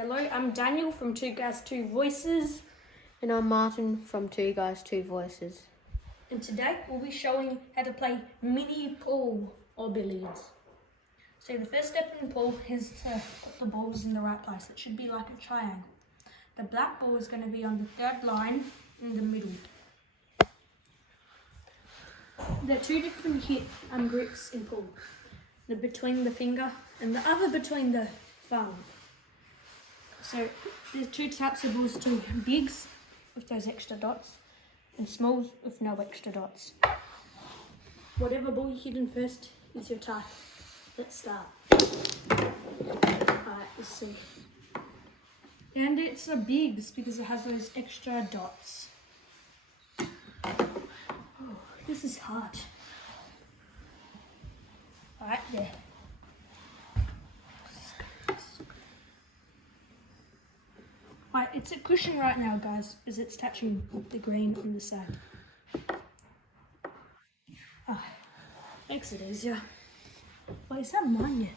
Hello, I'm Daniel from Two Guys, Two Voices. And I'm Martin from Two Guys, Two Voices. And today we'll be showing how to play mini pool or billiards. So the first step in the pool is to put the balls in the right place. It should be like a triangle. The black ball is going to be on the third line in the middle. There are two different grips in pool. The between the finger and the other between the thumb. So there's two types of balls too. Bigs with those extra dots and smalls with no extra dots. Whatever ball you hit in first is your tie. Let's start. Alright, let's see. And it's a bigs because it has those extra dots. Oh, this is hard. Alright, there. Right, it's a cushion right now, guys, because it's touching the green on the side. Ah, makes it easier. Wait, is that mine yet?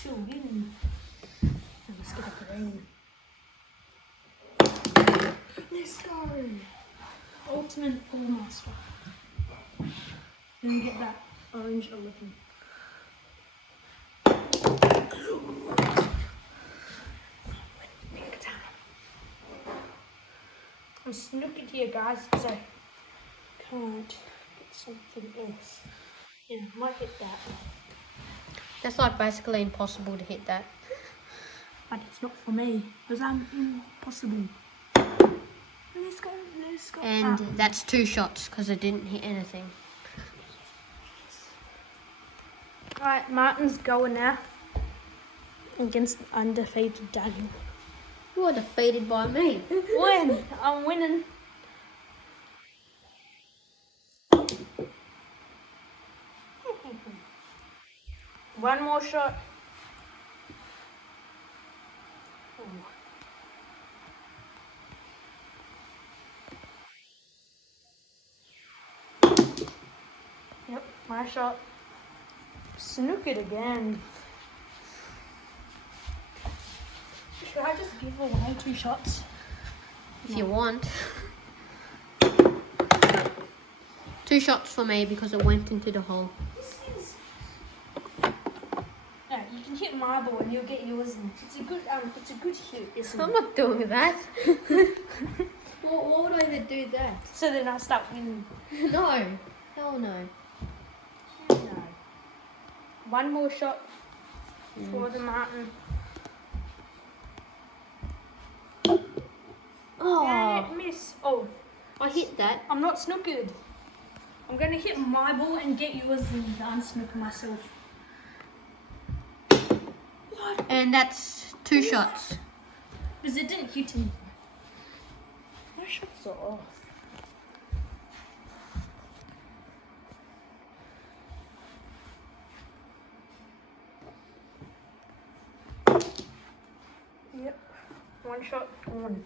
Chill in. Let's get a green. Let's go! Ultimate pool master. Then get that orange 11. I'm snooking here, guys, because I can't get something else. Yeah, I might hit that. That's like basically impossible to hit that. But it's not for me, because I'm impossible. Let's go, let's go. And that's 2 shots because it didn't hit anything. Alright, Martin's going now against undefeated Daniel. You are defeated by me. When? I'm winning. One more shot. Yep, my shot. Snook it again. Should I just give away 2 shots? If you want. 2 shots for me because it went into the hole. This is... No, you can hit my ball and you'll get yours in. It's a good hit, isn't it? I'm not doing that. Why would I even do that? So then I start winning. No. Hell no. No. One more shot for the Martin. Oh, And it missed. Oh, I hit that. I'm not snookered. I'm going to hit my ball and get yours and unsnook myself. What? And that's 2 shots. Because it didn't hit him. My shots are off. Yep, 1 shot, 1.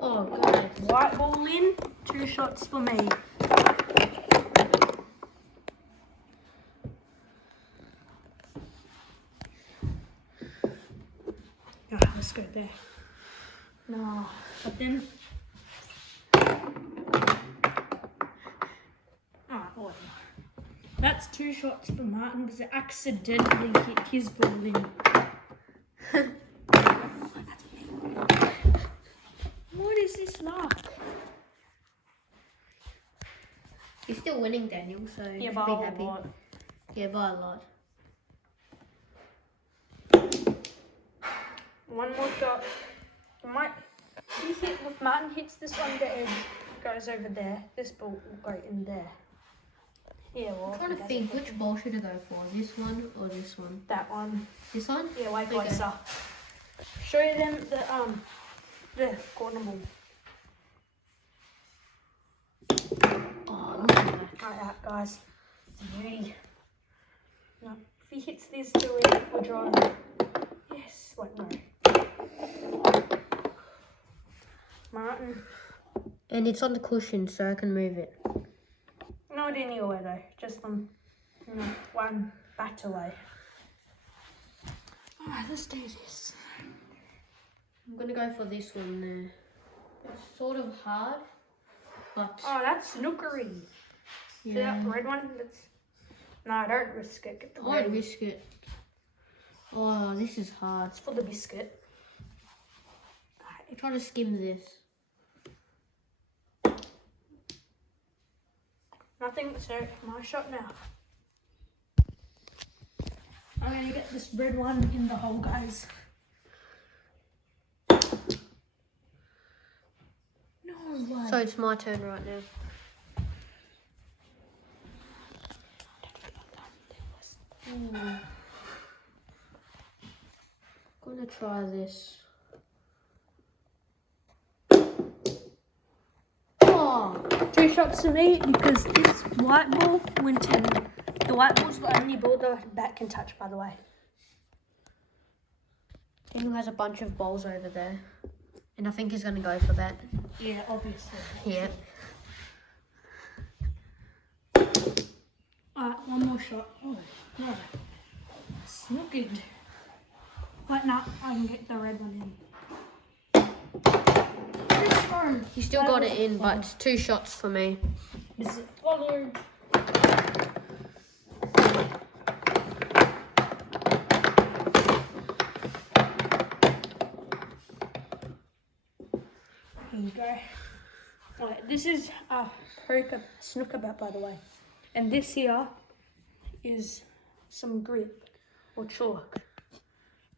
Oh, God. White ball in, 2 shots for me. Let's go there. No, but then. Whatever. That's 2 shots for Martin because it accidentally hit his ball in. What is this like? You're still winning, Daniel, so Yeah, just by be a happy. lot. Yeah, by a lot. 1 more shot. If Martin hits this one, the edge goes over there. This ball will go in there. Yeah, well. I'm trying to think which ball should I go for, this one or this one? That one. This one? Yeah, way Okay. closer. Show them the corner ball. Oh, look at that. Alright, guys. It's a beauty. No, if he hits these two in, we'll draw them. Yes. Wait, no. Martin. And it's on the cushion, so I can move it. Not anywhere though, just on one bat away. Alright, let's do this. I'm gonna go for this one there. It's sort of hard, but Oh, that's snookery. See that red one? No, don't risk it. Get the I won't red. risk it. Oh, this is hard. It's for the biscuit. Try to skim this. Nothing, so my shot now. I'm gonna get this red one in the hole, guys. No way. So it's my turn right now. Gonna try this. Oh, 2 shots to me because this white ball went in. The white ball's the only ball the bat can touch, by the way. Daniel has a bunch of balls over there, and I think he's gonna go for that. Yeah, obviously. Yeah. Alright, one more shot. Oh, no. Snookered. But no, I can get the red one in. Let's go. He still got it in, but it's 2 shots for me. Is it followed? Here you go. Alright, this is a snooker bat, by the way. And this here is some grip or chalk.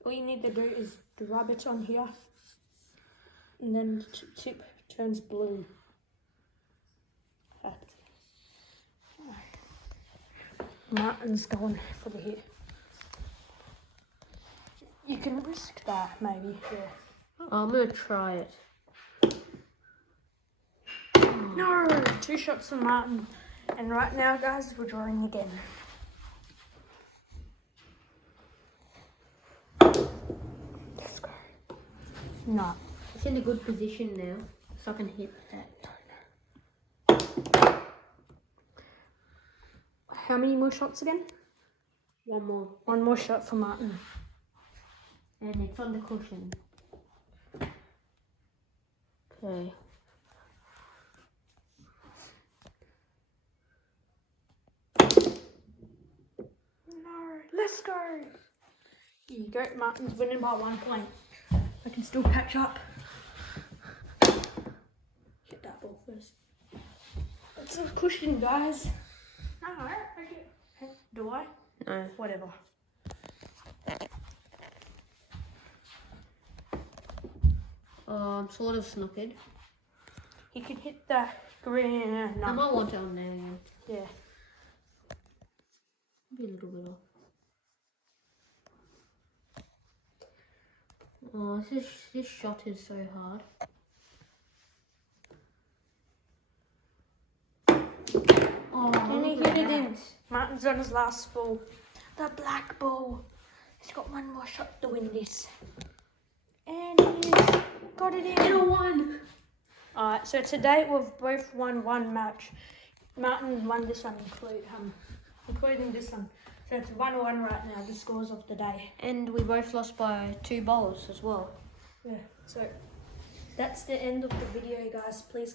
All you need to do is rub it on here, and then the tip turns blue. Martin's going for the hit. You can risk that, maybe. Yeah. I'm gonna try it. No, 2 shots for Martin. And right now, guys, we're drawing again. Let's go. No. It's in a good position now, so I can hit that. How many more shots again? One more. 1 more shot for Martin. And it's on the cushion. Okay. No, let's go. Here you go, Martin's winning by 1 point. I can still catch up. Hit that ball first. It's a cushion, guys. No, do I? No. Whatever. Oh, I'm sort of snookered. He could hit the green. I No. might want it on there. Yeah. Maybe a little bit off. Oh, this shot is so hard. Oh, And he look at hit it that. in. Martin's on his last ball. The black ball. He's got 1 more shot to win this. And he's got it in. And a 1. Alright, so today we've both won 1 match. Martin won this one, including this one. So it's 1-1 right now, the scores of the day. And we both lost by 2 bowls as well. Yeah, so that's the end of the video, guys. Please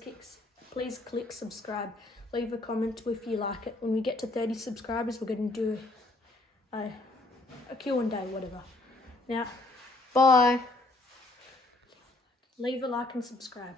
click subscribe. Leave a comment if you like it. When we get to 30 subscribers, we're going to do a Q&A, whatever. Now, Bye. leave a like and subscribe.